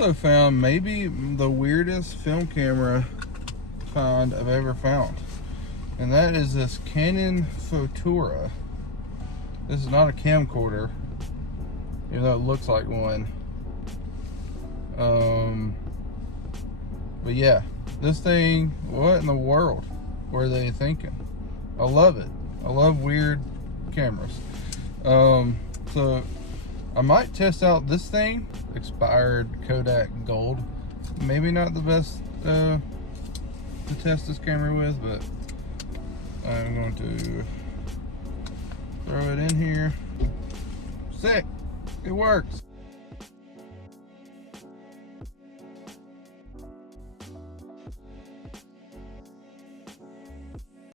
also found maybe the weirdest film camera find I've ever found. And that is this Canon Photura. This is not a camcorder, even though it looks like one. But yeah, this thing, what in the world were they thinking? I love it. I love weird cameras. So I might test out this thing, expired Kodak Gold. Maybe not the best to test this camera with, but I'm going to throw it in here. Sick, it works.